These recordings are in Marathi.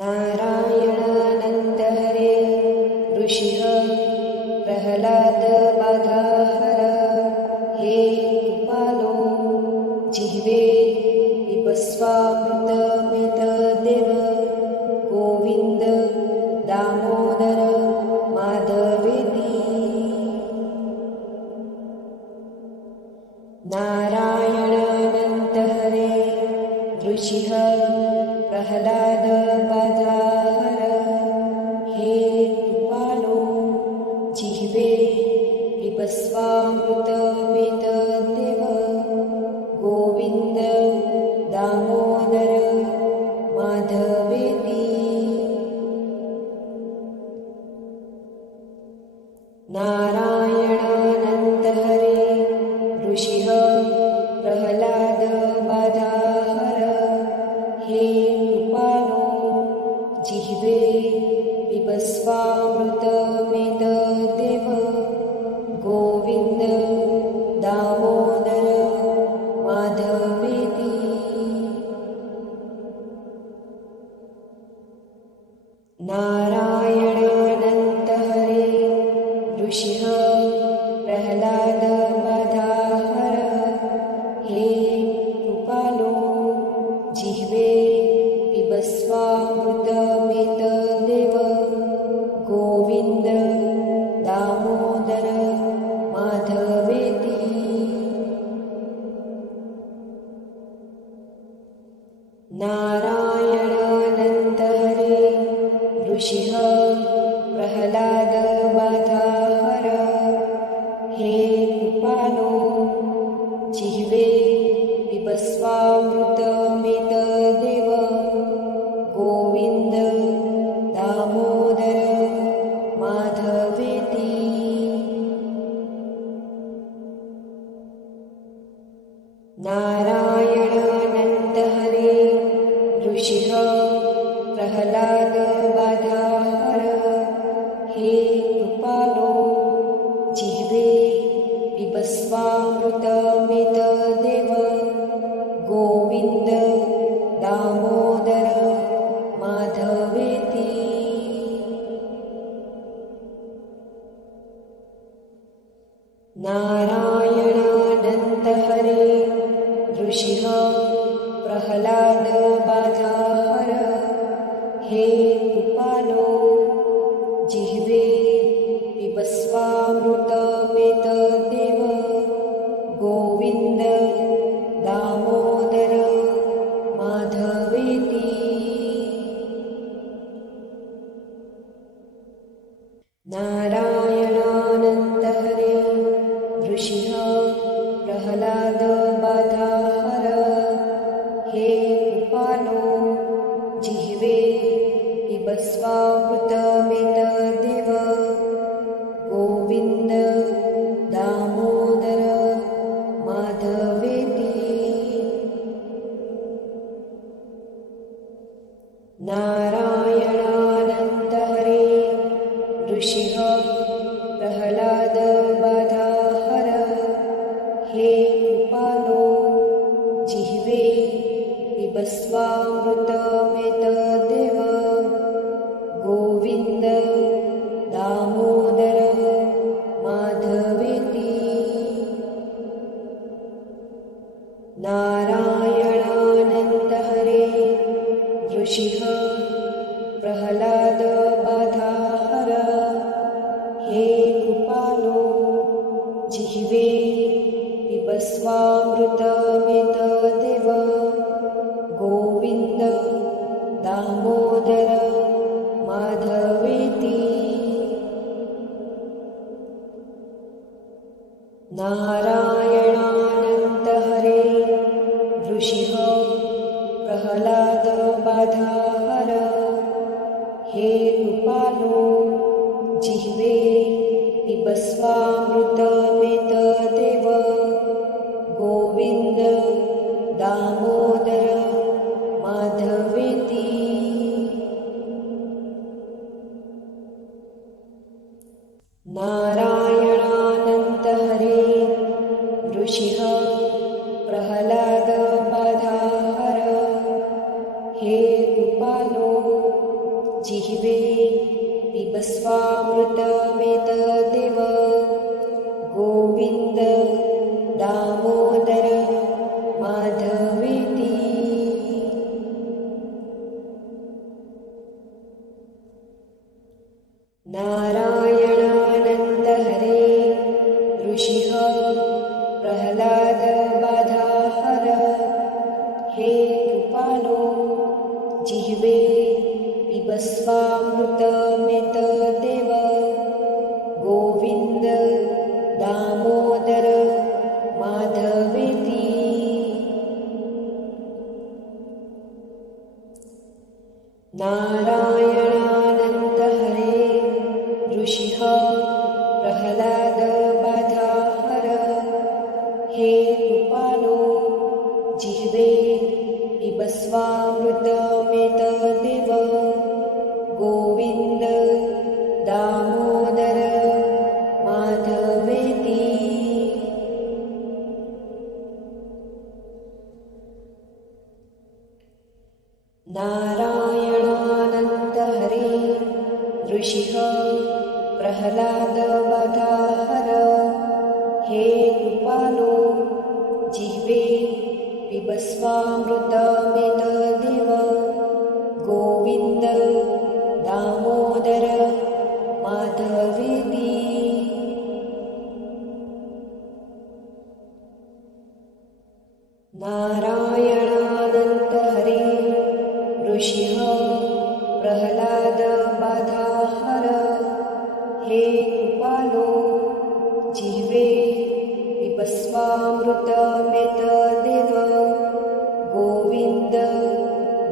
नारायणानंद हरे ऋषिः प्रह्लाद बाधाहर हे कृपालो जिह्वे पिबस्वामृतमितदेव गोविंद दामोदर माधवेति। नारायणानंद हरे ऋषिः प्रह्लाद बाधाहर हे कृपालो जिह्वे पिबस्वामृतमितदेव गोविंद दामोदर माधवेति। नारायणानंद हरे ऋषिः प्रह्लाद बाधाहर हे कृपालो जिह्वे पिबस्वामृतमितदेव गोविंद दामोदर माधवेति। नारायणानंद हरे ऋषिः प्रह्लाद बाधाहर हे कृपालो जिह्वे पिबस्वामृतमितदेव गोविंद दामोदर माधवेति। नारायणानंद हरे ऋषिः प्रह्लाद बाधाहर हे कृपालो जिह्वे पिबस्वामृतमितदेव गोविंद दामोदर माधवेति। नारायणानंद हरे ऋषिः प्रह्लाद बाधाहर हे कृपालो जिह्वे पिबस्वामृतमितदेव गोविंद दामोदर माधवेति। नारायणानंद हरे ऋषिः प्रह्लाद बाधाहर हे कृपालो जिह्वे पिबस्वामृतमितदेव गोविंद दामोदर माधवेति। नारायणानंद हरे ऋषिः प्रह्लाद बाधाहर हे कृपालो जिह्वे पिबस्वामृतमितदेव गोविंद दामोदर माधवेति। नारायणानंद हरे ऋषिः प्रह्लाद बाधाहर हे कृपालो जिह्वे पिबस्वामृतमितदेव गोविंद दामोदर माधवेति। नारायणानंद हरे ऋषिः प्रह्लाद बाधाहर हे कृपालो जिह्वे पिबस्वामृतमितदेव गोविंद दामोदर माधवेति। नारायणानंद हरे ऋषिः प्रह्लाद बाधाहर हे कृपालो जिह्वे पिबस्वामृतमितदेव गोविंद दामोदर माधवेति। नारायणानंद हरे ऋषिः प्रह्लाद बाधाहर हे कृपालो जिह्वे पिबस्वामृतमेतदेव गोविन्द दामोदर माधवेति। नारायणानन्द हरे ऋषिः प्रह्लाद बाधाहर हे कृपालो जिह्वे पिबस्वामृतमेतदेव गोविन्द दामोदर माधवेति। नारायणानन्द हरे ऋषिः प्रह्लाद बाधाहर हे कृपालो जिह्वे पिबस्वामृतमेतदेव गोविन्द दामोदर माधवेति। नारायणानन्द हरे ऋषिः प्रह्लाद बाधाहर हे कृपालो जिह्वे पिबस्वामृतमेतदेव गोविन्द दामोदर माधवेति। नारायणानन्द हरे ऋषिः प्रह्लाद बाधाहर हे कृपालो जिह्वे पिबस्वामृतमेतदेव गोविन्द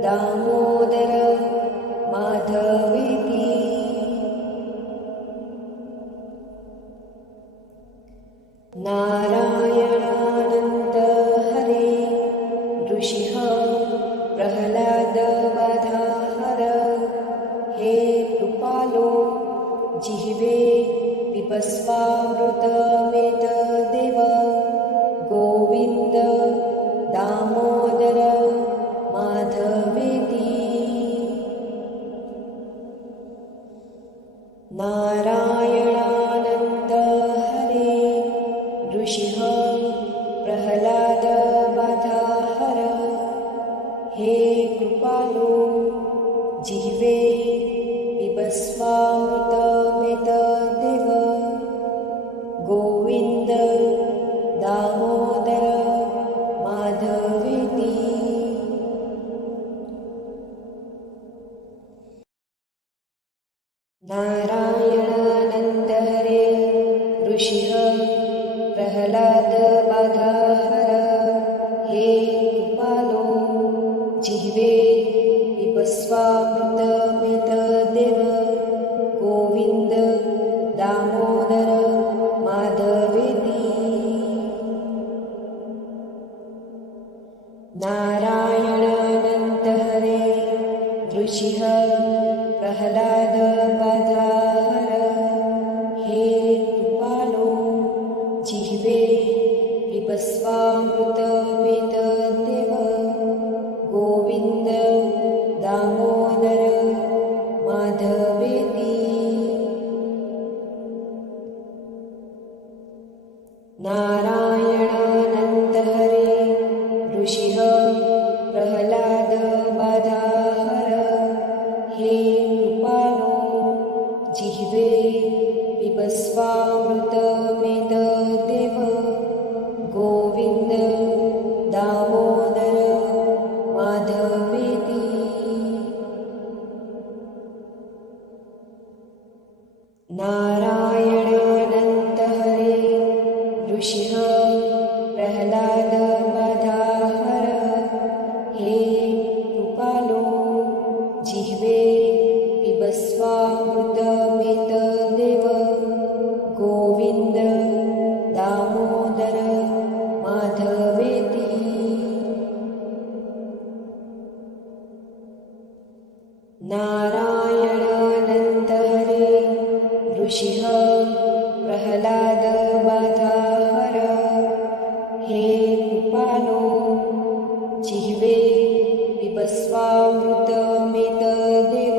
दामोदर माधवेति। नारायणानन्द हरे ऋषिः प्रह्लाद बाधाहर हे कृपालो जिह्वे पिबस्वामृतमेतदेव गोविन्द दामोदर माधवेति। नारायणानन्द हरे ऋषिः प्रह्लाद बाधाहर हे कृपालो जिह्वे पिबस्वामृतमेतदेव गोविन्द दामोदर माधवेति। नारायणानन्द हरे ऋषिः प्रह्लाद बाधाहर हे कृपालो जिह्वे पिबस्वामृतमेतदेव गोविन्द दामोदर माधवेति। नारायणानन्द हरे ऋषिः प्रह्लाद बाधाहर हे कृपालो जिह्वे पिबस्वामृतमेतदेव गोविन्द दामोदर माधवेति। नारायणानन्द हरे ऋषिः प्रह्लाद बाधाहर हे कृपालो जिह्वे पिबस्वामृतमेतदेव गोविन्द दामोदर माधवेति। नारायणानन्द हरे ऋषिः प्रह्लाद बाधाहर हे कृपालो जिह्वे पिबस्वामृतमेतदेव गोविन्द दामोदर माधवेति। नारायणानन्द हरे ऋषिः प्रह्लाद बाधाहर हे कृपालो जिह्वे पिबस्वामृतमेतदेव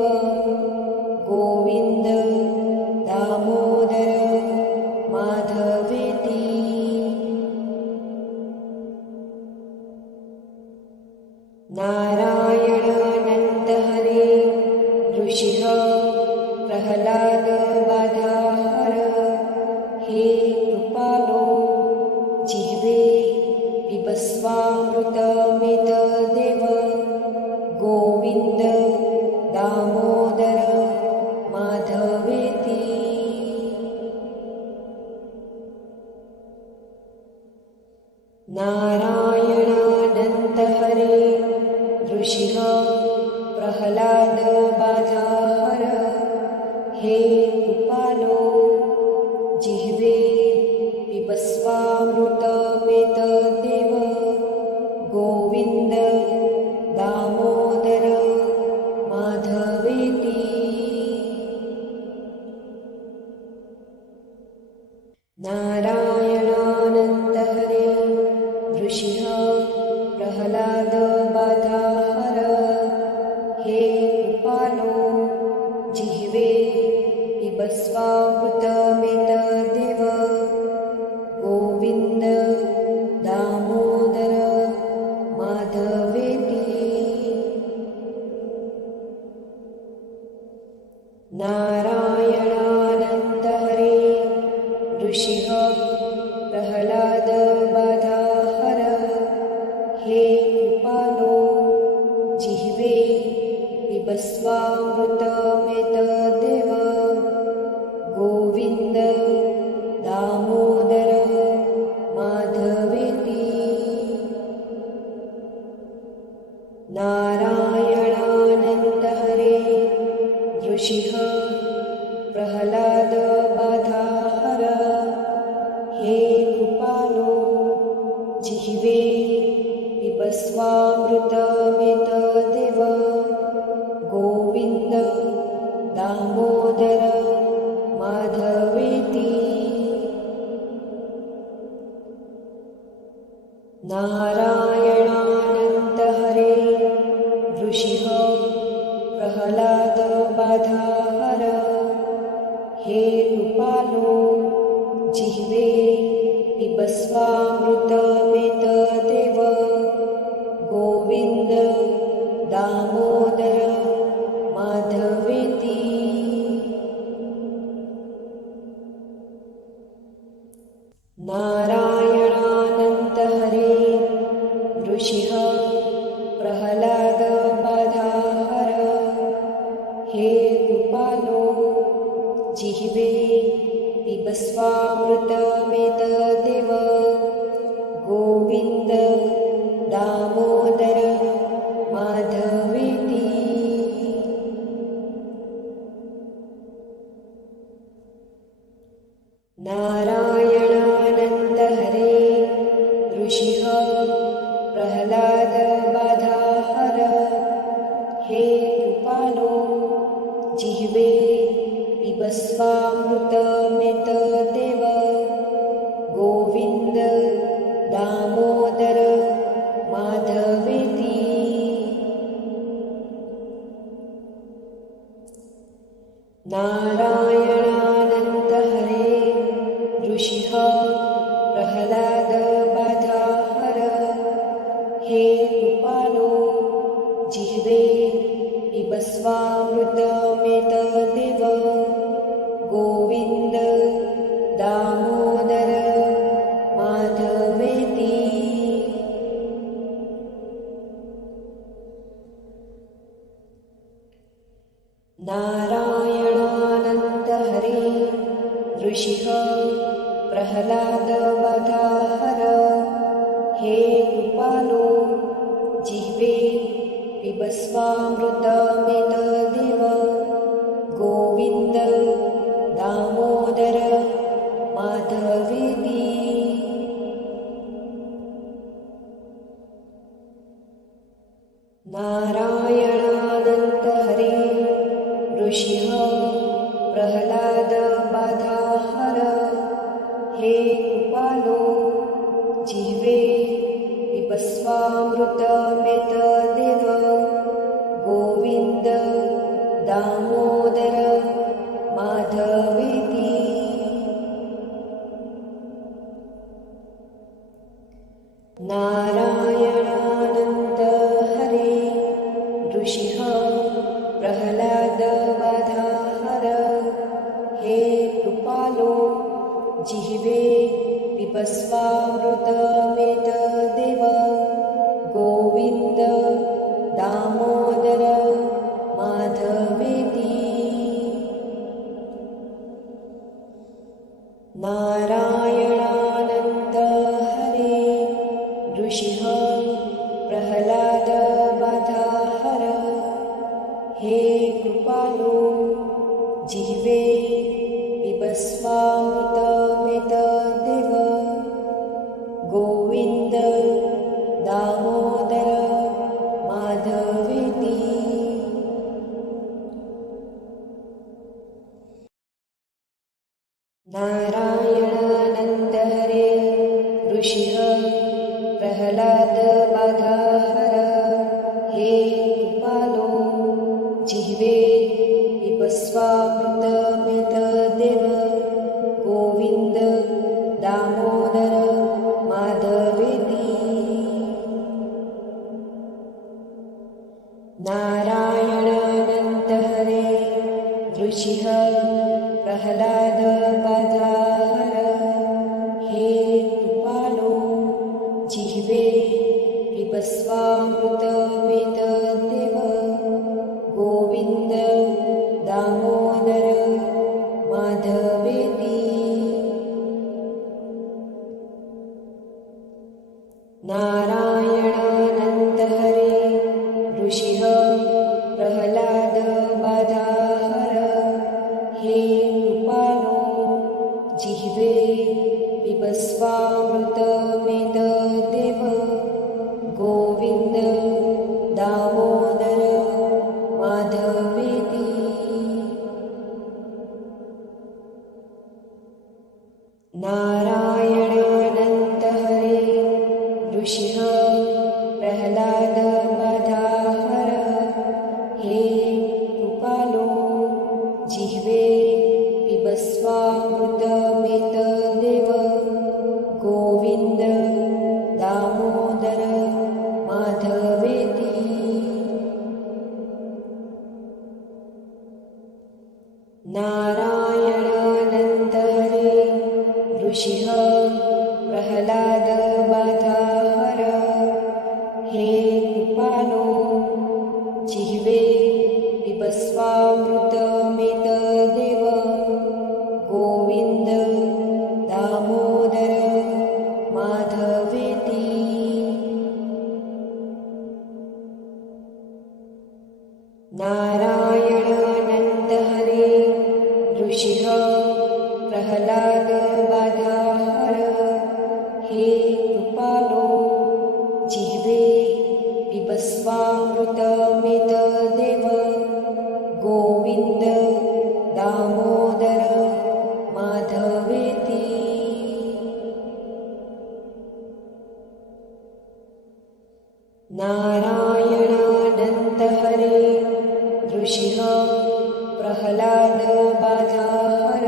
ऋषिः प्रह्लाद बाधाहर हे कृपालो जिह्वे पिबस्वामृतमितदेव गोविन्द दामोदर माधवेति। नारायणानन्त हरे ऋषिः प्रह्लाद बाधाहर हे कृपालो जिह्वे पिबस्वामृतमितदेव गोविन्द दामोदर माधवेति। नारायणानन्त हरे ऋषिः प्रह्लाद बाधाहर हे कृपालो जिह्वे पिबस्वामृतमितदेव गोविन्द दामोदर माधवेति। नारायणानन्त हरे ऋषिः प्रह्लाद बाधाहर हे कृपालो जिह्वे पिबस्वामृतमितदेव गोविन्द दामोदर माधवेति। नारायणानन्त हरे ऋषिः प्रह्लाद बाधाहर हे कृपालो जिह्वे पिबस्वामृतमितदेव गोविन्द दामोदर माधवेति। नारायणानन्त हरे ऋषिः प्रह्लाद बाधाहर हे कृपालो जिह्वे पिबस्वामृतमितदेव गोविन्द दामोदर माधवेति। नारायणानन्त हरे ऋषिः प्रह्लाद बाधाहर हे कृपालो जिह्वे पिबस्वामृतमितदेव गोविन्द दामोदर माधवेति। नारायणानन्त हरे ऋषिः प्रह्लाद बाधाहर हे कृपालो जिह्वे पिबस्वामृतमितदेव गोविन्द दामोदर माधवेति। नारायणानन्त हरे ऋषिः प्रह्लाद बाधाहर हे कृपालो जिह्वे पिबस्वामृतमितदेव गोविन्द दामोदर माधवेति। नारायणानन्त हरे ऋषिः प्रह्लाद बाधाहर हे कृपालो जिह्वे पिबस्वामृतमितदेव गोविन्द दामोदर माधवेति। नारायणानन्त हरे ऋषिः प्रह्लाद बाधाहर हे कृपालो जिह्वे पिबस्वामृतमितदेव गोविन्द दामोदर माधवेति। नारायणानन्त हरे ऋषिः प्रह्लाद पिबस्वामृतमेतदेव गोविन्द दामोदर माधवेति। नारायणानन्द हरे ऋषिः प्रह्लाद बाधाहर हे कृपालो जिह्वे पिबस्वामृतमेतदेव गोविन्द दामोदर माधवेति। नारायणानन्द हरे ऋषिः प्रह्लाद बाधाहर हे कृपालो जिह्वे पिबस्वामृतमेतदेव गोविन्द दामोदर माधवेति। नारायणानन्द हरे ऋषिः प्रह्लाद बाधाहर हे कृपालो जिह्वे पिबस्वामृतमेतदेव गोविन्द दामोदर माधवेति। नारायणानन्द हरे ऋषिः प्रह्लाद बाधाहर हे कृपालो जिह्वे पिबस्वामृतमेतदेव गोविन्द दामोदर माधवेति। नारायणानन्द हरे ऋषिः प्रह्लाद बाधाहर हे कृपालो जिह्वे पिबस्वामृतमेतदेव गोविन्द दामोदर माधवेति। नारायणानन्द हरे ऋषिः प्रह्लाद बाधाहर हे कृपालो जिह्वे पिबस्वामृतमेतदेव गोविन्द दामोदर माधवेति। नारायणानन्द हरे ऋषिः प्रह्लाद बाधाहर हे कृपालो जिह्वे पिबस्वामृतमेतदेव गोविन्द दामोदर माधवेति। नारायणानन्द हरे ऋषिः प्रह्लाद बाधाहर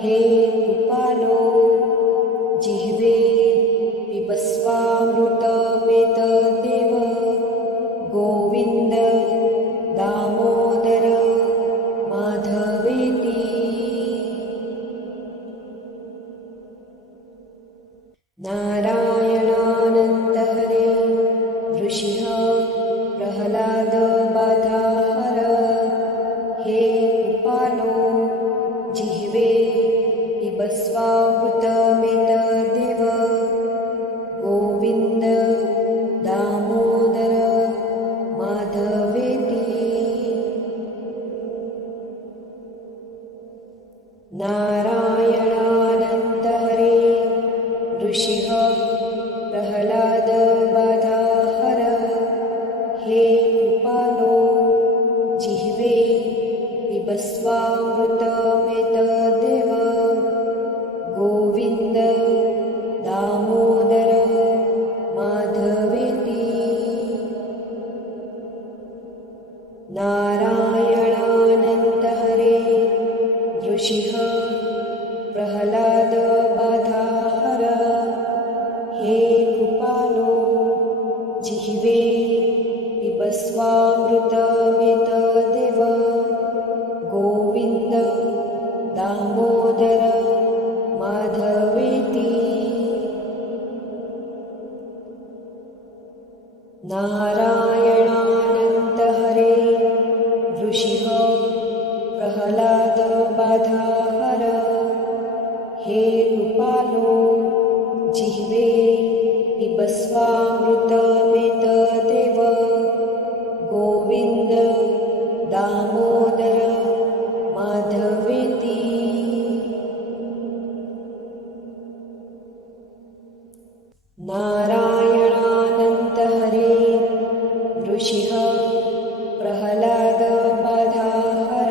हे कृपालो जिह्वे पिबस्वामृतमेतदेव गोविन्द दामोदर माधवेति। नारायणानन्द हरे ऋषिः प्रह्लाद बाधाहर हे कृपालो जिह्वे पिबस्वामृतमेतदेव गोविन्द दामोदर माधवेति। नारायणानन्द हरे ऋषिः प्रह्लाद बाधाहर हे कृपालो जिह्वे पिबस्वामृतमेतदेव गोविन्द दामोदर माधवेति। नारायणानन्द हरे ऋषिः प्रह्लाद बाधाहर हे कृपालो जिह्वे पिबस्वामृतमेतदेव गोविन्द दामोदर माधवेति। गोविंद दामोदर माधवेती नारायणानंत हरे ऋषिः प्रह्लाद बाधाहर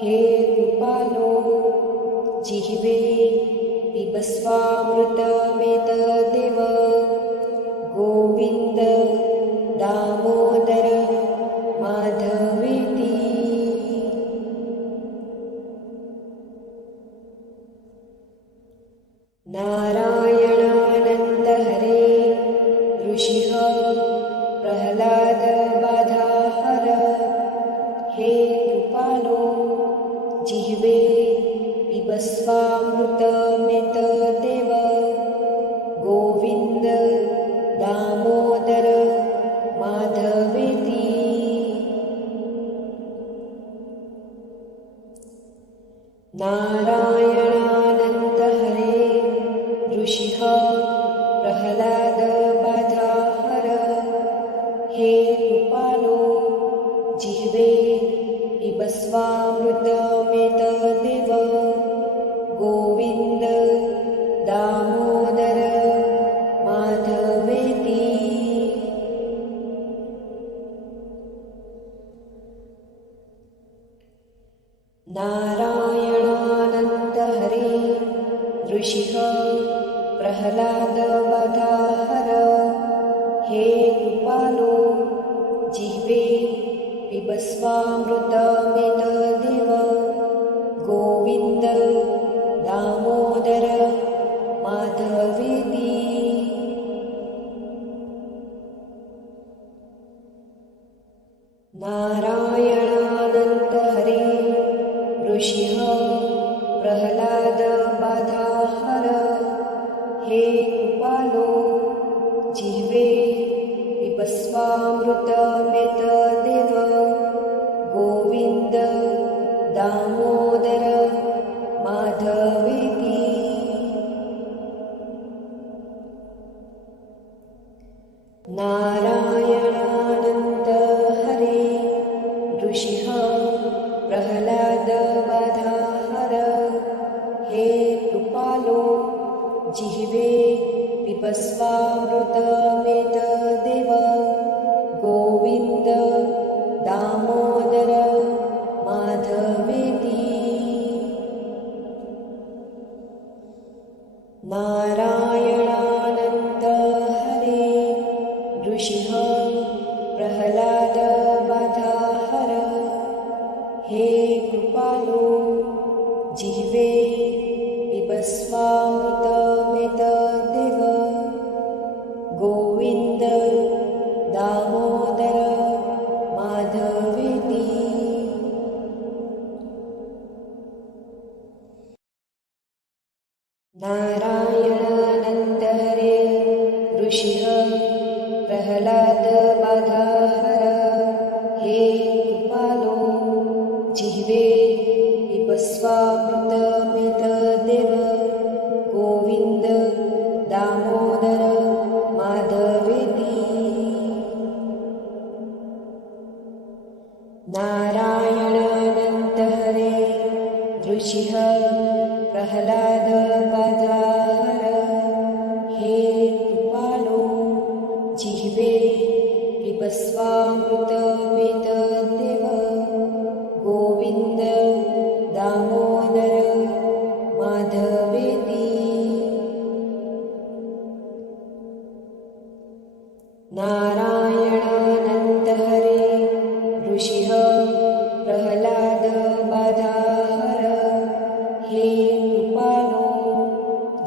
हे कृपालो जिह्वे पिबस्वामृतमेतदेव गोविंद दामोदर माधवेती नारायणानंत हरे ऋषिः प्रह्लाद बाधाहर हे कृपालो जिह्वे पिबस्वामृतमेतदेव गोविंद दामोदर माधवेती नारायणानंत हरे ऋषिः प्रह्लाद बाधाहर हे कृपालो जिह्वे पिबस्वामृतमेतदेव गोविंद दामोदर माधवेती नारायणानंत हरे ऋषिः प्रह्लाद बाधाहर हे कृपालो जिह्वे पिबस्वामृतमेतदेव गोविंद दामोदर माधवेती नारायणानंत हरे ऋषिः प्रह्लाद बाधाहर हे कृपालो जिह्वे पिबस्वामृतमेतदेव गोविंद दामोदर माधवेती नारायणानंत हरे ऋषिः प्रह्लाद बाधाहर हे कृपालो जिह्वे पिबस्वामृतमेतदेव गोविंद दामोदर माधवेती नारायणानंत हरे ऋषिः प्रह्लाद बाधाहर हे कृपालो जिह्वे पिबस्वामृतमेतदेव गोविंद दामोदर माधवेती नारायणानंत हरे ऋषिः प्रह्लाद बाधाहर हे कृपालो जिह्वे पिबस्वामृतमेतदेव गोविंद दामोदर माधवेती नारायणानंत हरे ऋषिः प्रह्लाद बाधाहर हे कृपालो जिह्वे पिबस्वामृतमेतदेव गोविंद दामोदर माधवेती नारायणानंत हरे ऋषिः प्रह्लाद बाधाहर हे कृपालो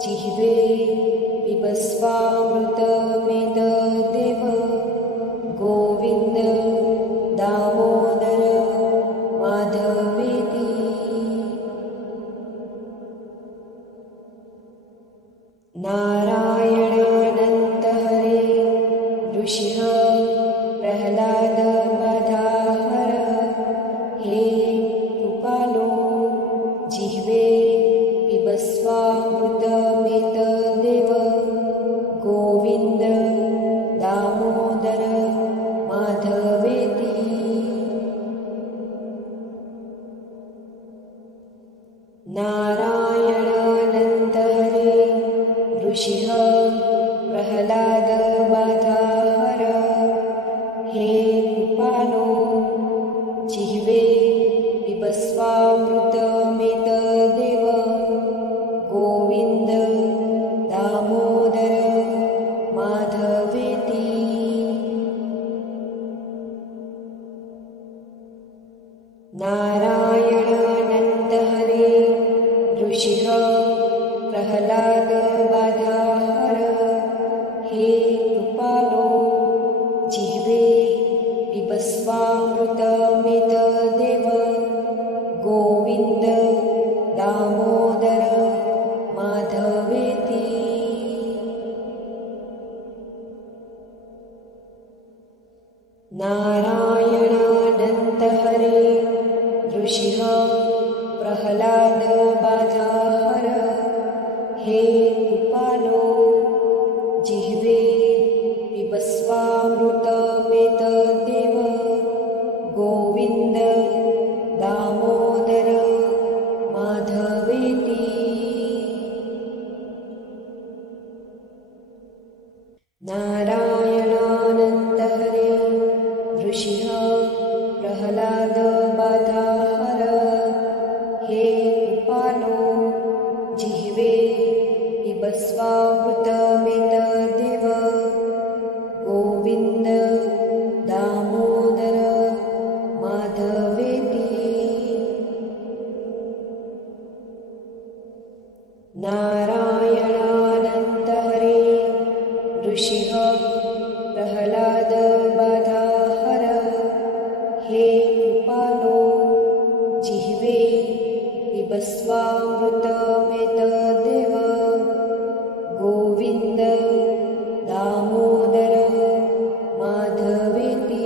जिह्वे पिबस्वामृतमेतदेव गोविंद नारायणानन्त हरे ऋषिः प्रह्लाद बाधाहर हे कृपालो जिह्वे पिबस्वामृतमेतदेव गोविन्द दामोदर माधवेति नारायणानन्त हरे ऋषिः प्रह्लाद बाधाहर हे कृपालो जिह्वे पिबस्वामृतमेतदेव गोविन्द दामोदर माधवेति नारायणानन्त हरे ऋषिः प्रह्लाद बाधाहर हे कृपालो जिह्वे पिबस्वामृतमेतदेव गोविन्द दामोदर माधवेति नारायणानन्त हरे ऋषिः प्रह्लाद बाधाहर हे कृपालो जिह्वे पिबस्वामृतमेतदेव गोविन्द दामोदर माधवेति नारायणानन्त हरे ऋषिः प्रह्लाद बाधाहर हे कृपालो जिह्वे पिबस्वामृतमेतदेव गोविन्द दामोदर माधवेति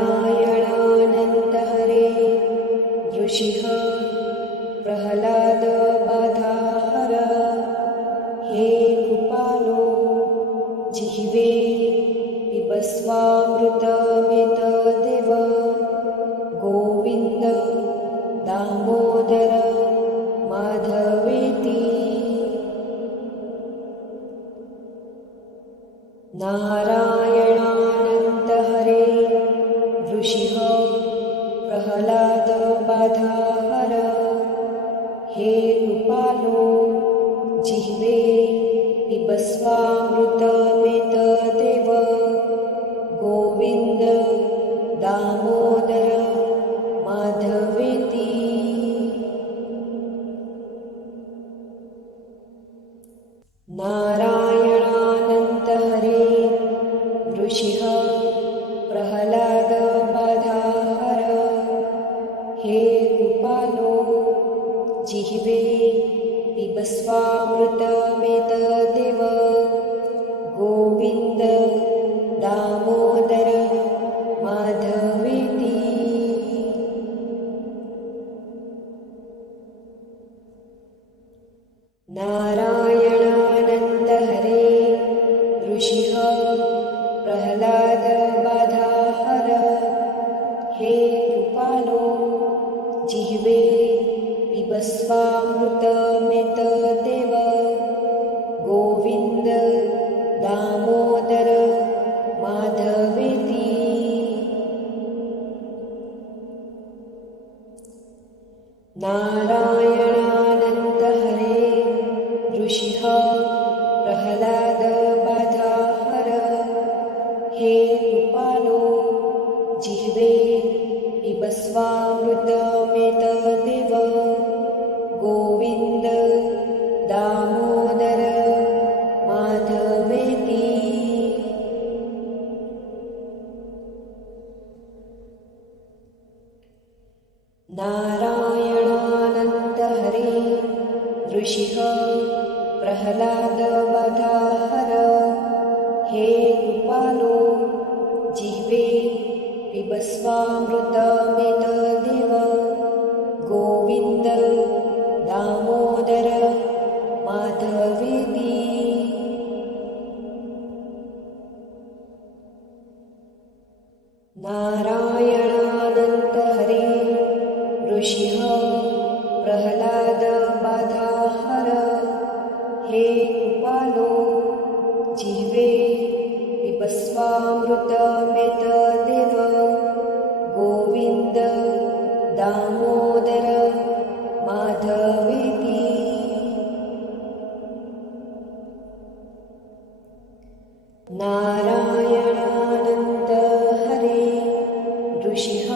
नारायणानन्त हरे ऋषिः प्रह्लाद बाधाहर हे कृपालो जिह्वे पिबस्वामृतमेतदेव गोविन्द दामोदर माधवेति नारायणानन्त हरे ऋषिः प्रह्लाद बाधाहर हे कृपालो जिह्वे पिबस्वामृतमेतदेव गोविन्द दामोदर माधवेति नारायणानन्त हरे ऋषिः प्रह्लाद बाधाहर हे कृपालो जिह्वे पिबस्वामृतमेतदेव गोविन्द दामोदर माधवेति नारायणानन्त हरे ऋषिः प्रह्लाद बाधाहर हे कृपालो जिह्वे पिबस्वामृतमेतदेव गोविन्द दामोदर माधवेति नारायणानन्त हरे ऋषिः प्रह्लाद बाधाहर हे कृपालो जिह्वे पिबस्वामृतमेतदेव गोविन्द दामोदर माधवेति नारायणानन्त हरे ऋषिः प्रह्लाद बाधाहर हे कृपालो जिह्वे पिबस्वामृतमेतदेव गोविन्द दामोदर माधवेति नारायणानन्त हरे पिबस्वामृतमेतदेव गोविन्द दामोदर माधवेति। नारायणानन्द हरे ऋषिः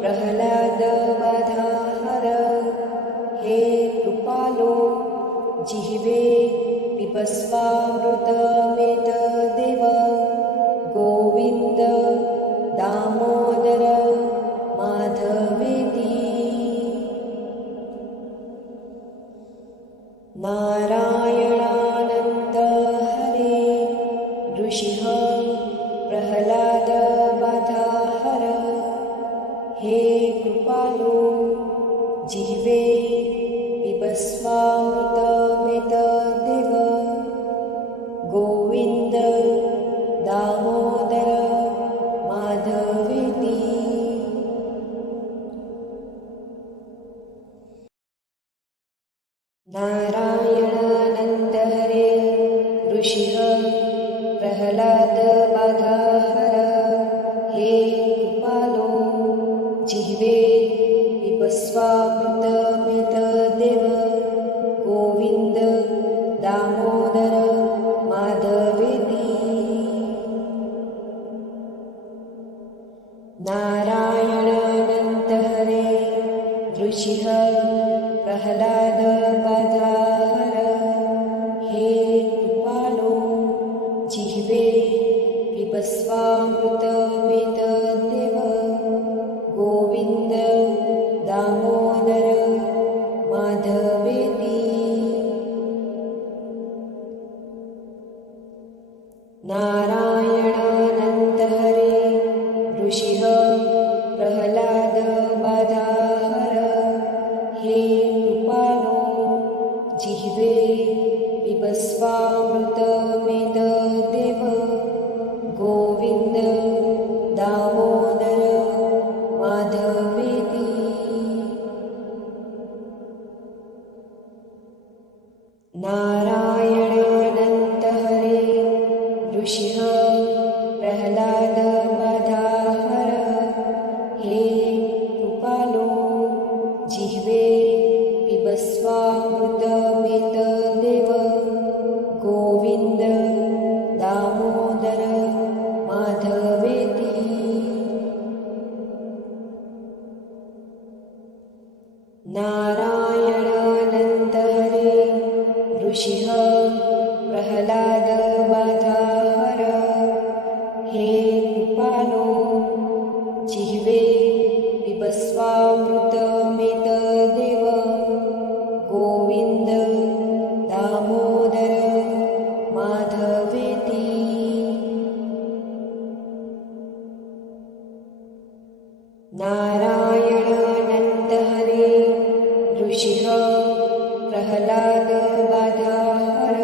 प्रह्लाद बाधाहर हे कृपालो जिह्वे पिबस्वामृतमेतदेव गोविन्द दामोदर माधवेति। नारायणानन्द हरे ऋषिः प्रह्लाद बाधाहर हे कृपालो जिह्वे पिबस्वामृतमेतदेव गोविन्द दामोदर माधवेति। नारायणानन्द हरे ऋषिः प्रह्लाद बाधाहर हे कृपालो जिह्वे पिबस्वामृतमेतदेव गोविन्द दामोदर माधवेति। नारायणानन्द हरे ऋषिः प्रह्लाद बाधाहर हे कृपालो जिह्वे पिबस्वामृतमेतदेव गोविन्द दामोदर माधवेति। नारायणानन्द हरे ऋषिः प्रह्लाद बाधाहर हे कृपालो जिह्वे पिबस्वामृतमेतदेव गोविन्द दामोदर माधवेति। नारायणानन्द हरे ऋषिः प्रह्लाद बाधाहर हे कृपालो जिह्वे पिबस्वामृतमेतदेव गोविन्द दामोदर माधवेति। नारायणानन्द हरे ऋषिः प्रह्लाद बाधाहर हे कृपालो जिह्वे पिबस्वामृतमेतदेव गोविन्द दामोदर माधवेति। नारायणानन्द हरे ऋषिः प्रह्लाद बाधाहर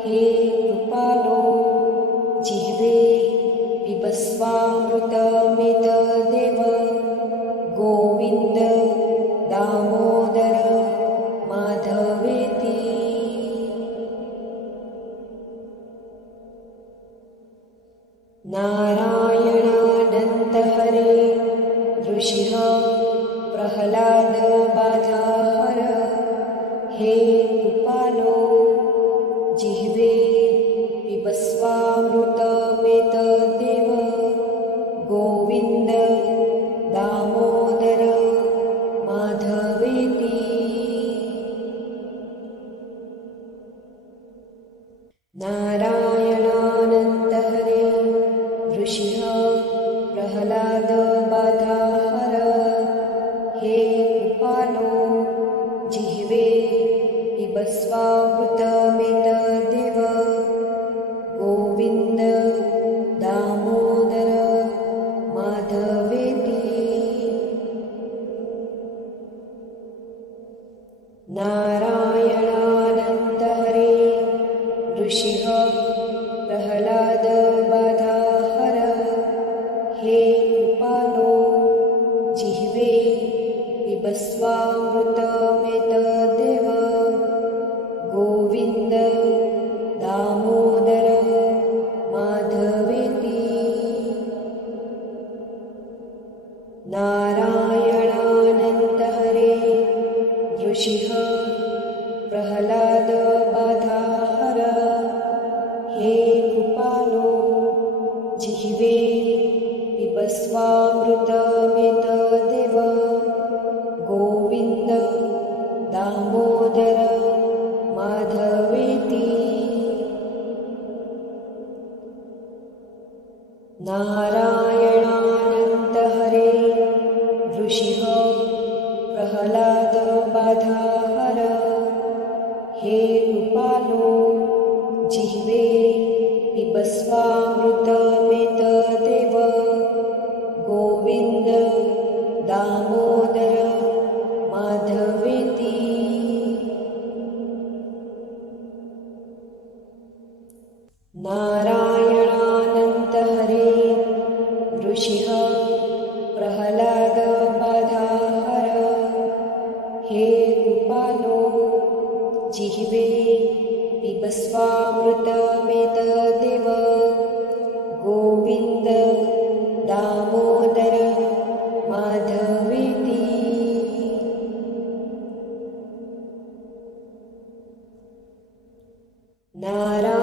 हे कृपालो जिह्वे पिबस्वामृतमेतदेव गोविन्द दामोदर माधवेति। नारायणानन्द हरे ऋषिः प्रह्लाद बाधाहर हे कृपालो जिह्वे पिबस्वामृतमेतदेव गोविन्द दामोदर माधवेति। नारायणानन्द हरे ऋषिः प्रह्लाद बाधाहर हे कृपालो नारायणानंत हरे ऋषिः प्रह्लाद बाधाहर हे कृपालो जिह्वे पिबस्वामृतमेतदेव गोविंद दामोदर माधवेति नारायणानंत हरे ऋषिः प्रह्लाद बाधाहर हे कृपालो जिह्वे पिबस्वामृतमेतदेव गोविंद दामोदर माधवेति नारायणानंत हरे ऋषिः प्रह्लाद बाधाहर हे कृपालो जिह्वे पिबस्वामृतमेतदेव गोविंद दामोदर माधवेति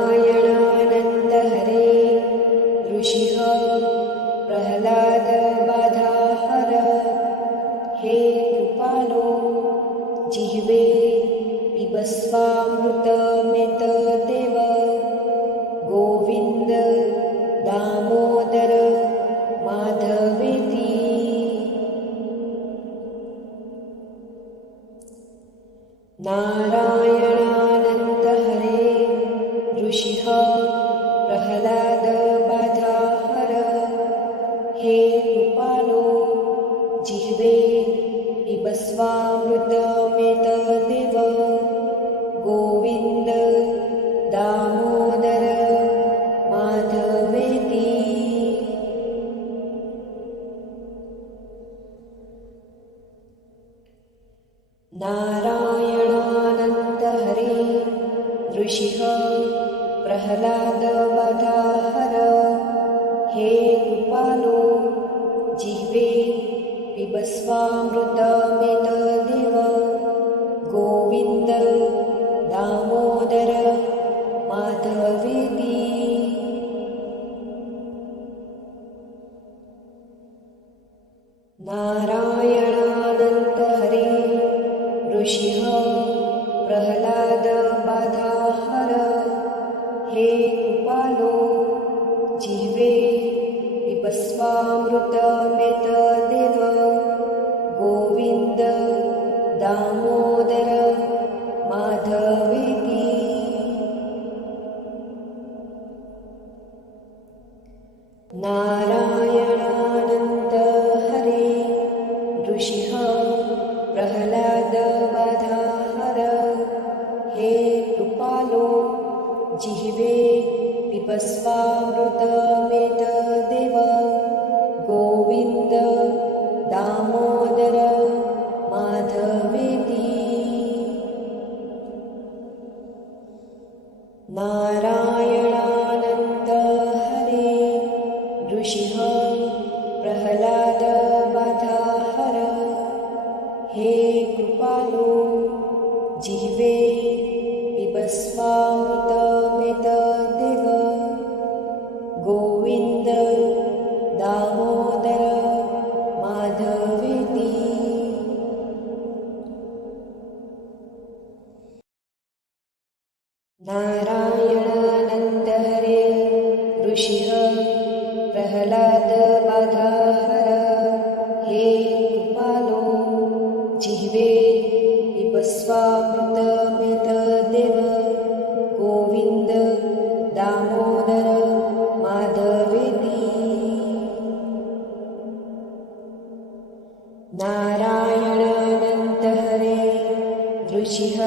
नारायणानंत हरे ऋषिः प्रह्लाद बाधाहर हे कृपालो जिह्वे पिबस्वामृतमेतदेव गोविंद दामोदर माधवेति नारायणानंत हरे ऋषिः प्रह्लाद बाधाहर हे कृपालो जिह्वे पिबस्वामृतमेतदेव गोविंद दामोदर माधवेति नारायणानंत हरे ऋषिः प्रह्लाद बाधाहर हे कृपालो जिह्वे पिबस्वामृतमेतदेव गोविंद दामोदर माधवेति नारायणानंत हरे ऋषिः प्रह्लाद बाधाहर हे कृपालो जिह्वे पिबस्वामृतमेतदेव गोविंद दामोदर माधवेति नारायणानंत हरे ऋषिः प्रह्लाद बाधाहर हे कृपालो जिह्वे पिबस्वामृतमेतदेव गोविंद दामोदर माधवेति नारायणानंत हरे ऋषिः प्रह्लाद बाधाहर हे कृपालो जिह्वे पिबस्वामृतमेतदेव गोविंद दामोदर माधवेति नारायणानंत हरे ऋषिः प्रह्लाद बाधाहर हे कृपालो जिह्वे पिबस्वामृतमेतदेव गोविंद दामोदर माधवेति नारायणानंत हरे ऋषिः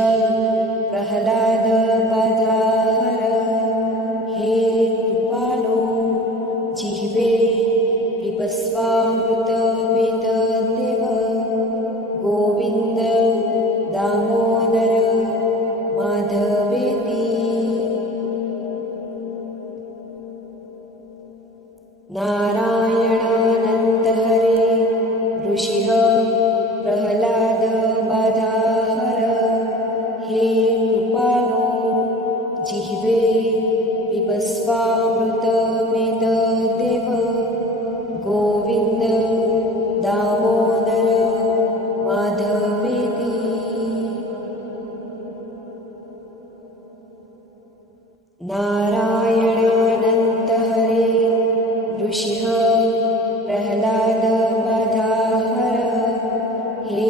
प्रह्लाद बाधाहर हे कृपालो जिह्वे पिबस्वामृतमेतदेव गोविंद दामोदर माधवेति नारायणानंत हरे ऋषिः प्रह्लाद बाधाहर हे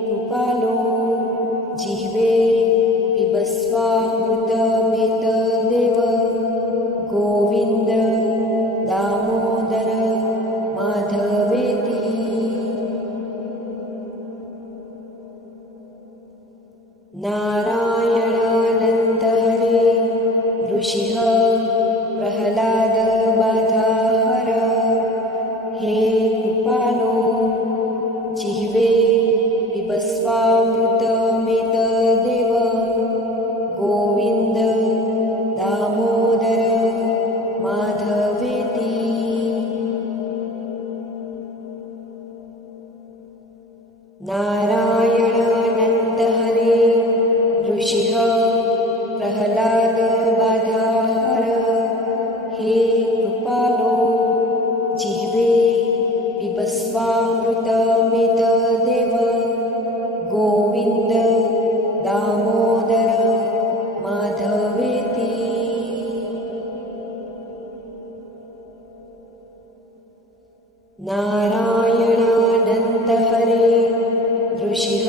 कृपालो जिह्वे पिबस्वामृतमेतदेव गोविंद दामोदर माधवेति नारायणानंत हरे ऋषिः प्रह्लाद बाधाहर हे कृपालो जिह्वे पिबस्वामृतमेतदेव गोविंद दामोदर माधवेति नारायणानंत हरे ऋषिः प्रह्लाद बाधाहर हे कृपालो जिह्वे पिबस्वामृतमेतदेव गोविंद दामोदर माधवेति नारायणानंत हरे ऋषिः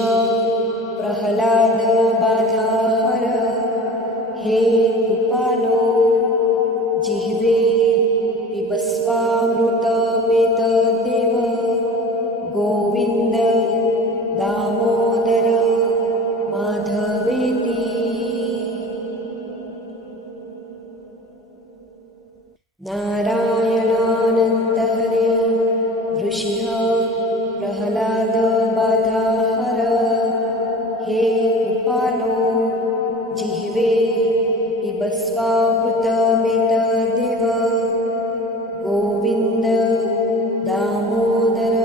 प्रह्लाद बाधाहर हे कृपालो जिह्वे पिबस्वामृतमेतदेव गोविंद दामोदर माधवेति नारायणानंत हरे ऋषिः प्रह्लाद बाधाहर हे कृपालो जिह्वे पिबस्वामृतमेतदेव गोविंद दामोदर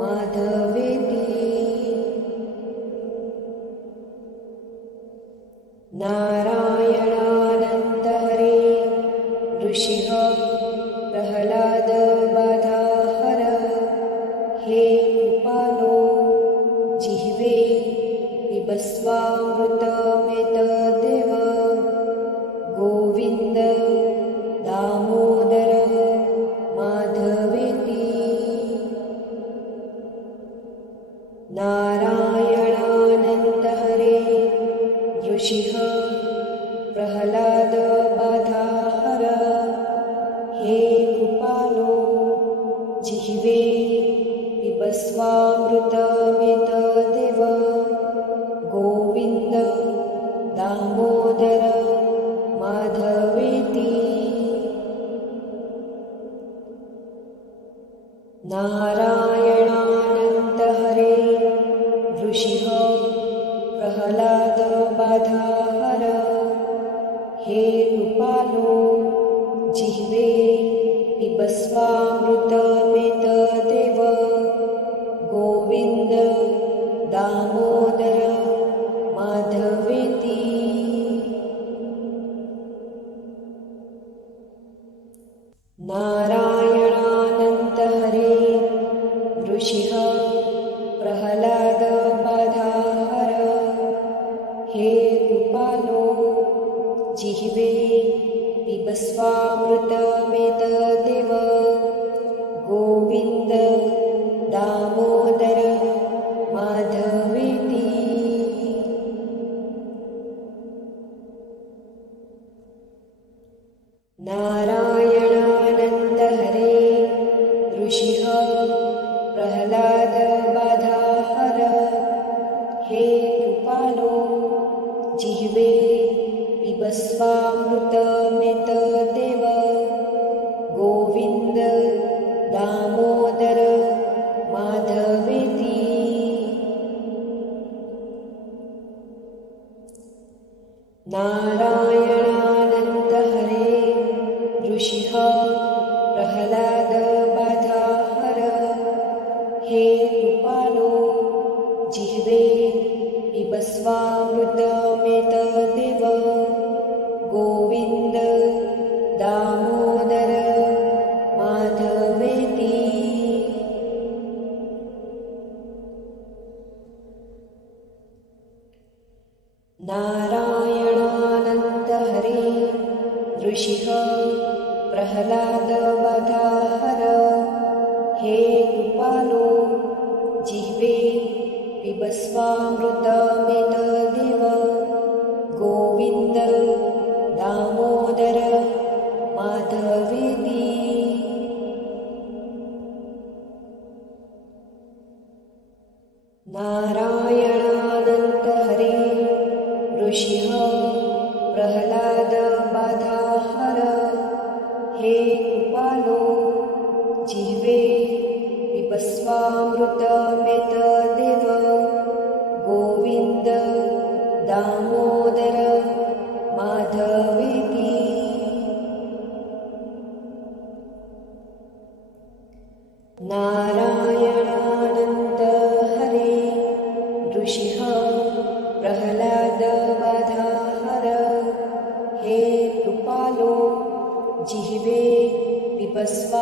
माधवेति नारायणानंत हरे ऋषिः प्रह्लाद बाधाहर हे कृपालो जिह्वे पिबस्वामृतमेतदेव गोविंद दामोदर माधवेति नारायणानंत हरे ऋषिः प्रह्लाद बाधाहर हे कृपालो जिह्वे पिबस्वामृतमेतदेव गोविंद दामोदर माधवेति नारायणानंत हरे ऋषिः प्रह्लाद बाधाहर हे कृपालो जिह्वे पिबस्वामृतमेतदेव गोविंद दामोदर माधवेति नारायणानंत हरे ऋषिः प्रह्लाद बाधाहर हे कृपालो जिह्वे पिबस्वामृतमेतदेव गोविंद दामोदर माधवेति नारायणानंत हरे ऋषिः प्रह्लाद बाधाहर हे कृपालो जिह्वे पिबस्वामृतमेतदेव गोविंद दामोदर माधवेति नारायणानंत हरे ऋषिः प्रह्लाद बाधाहर हे कृपालो जिह्वे पिबस्वामृतमेतदेव गोविंद दामोदर माधवेति प्रह्लाद बाधा हर हे कृपालो जिह्वे पिबस्वामृतमेतदेव गोविन्द दामोदर माधवेति। नारायणानन्त हरे ऋषिः प्रह्लाद बाधा हर हे कृपालो जिह्वे पिबस्वामृतमेतदेव गोविन्द दामोदर माधवेति। नारायणानन्त हरे ऋषिः प्रह्लाद बाधा हर हे कृपालो जिह्वे पिबस्वामृतमेतदेव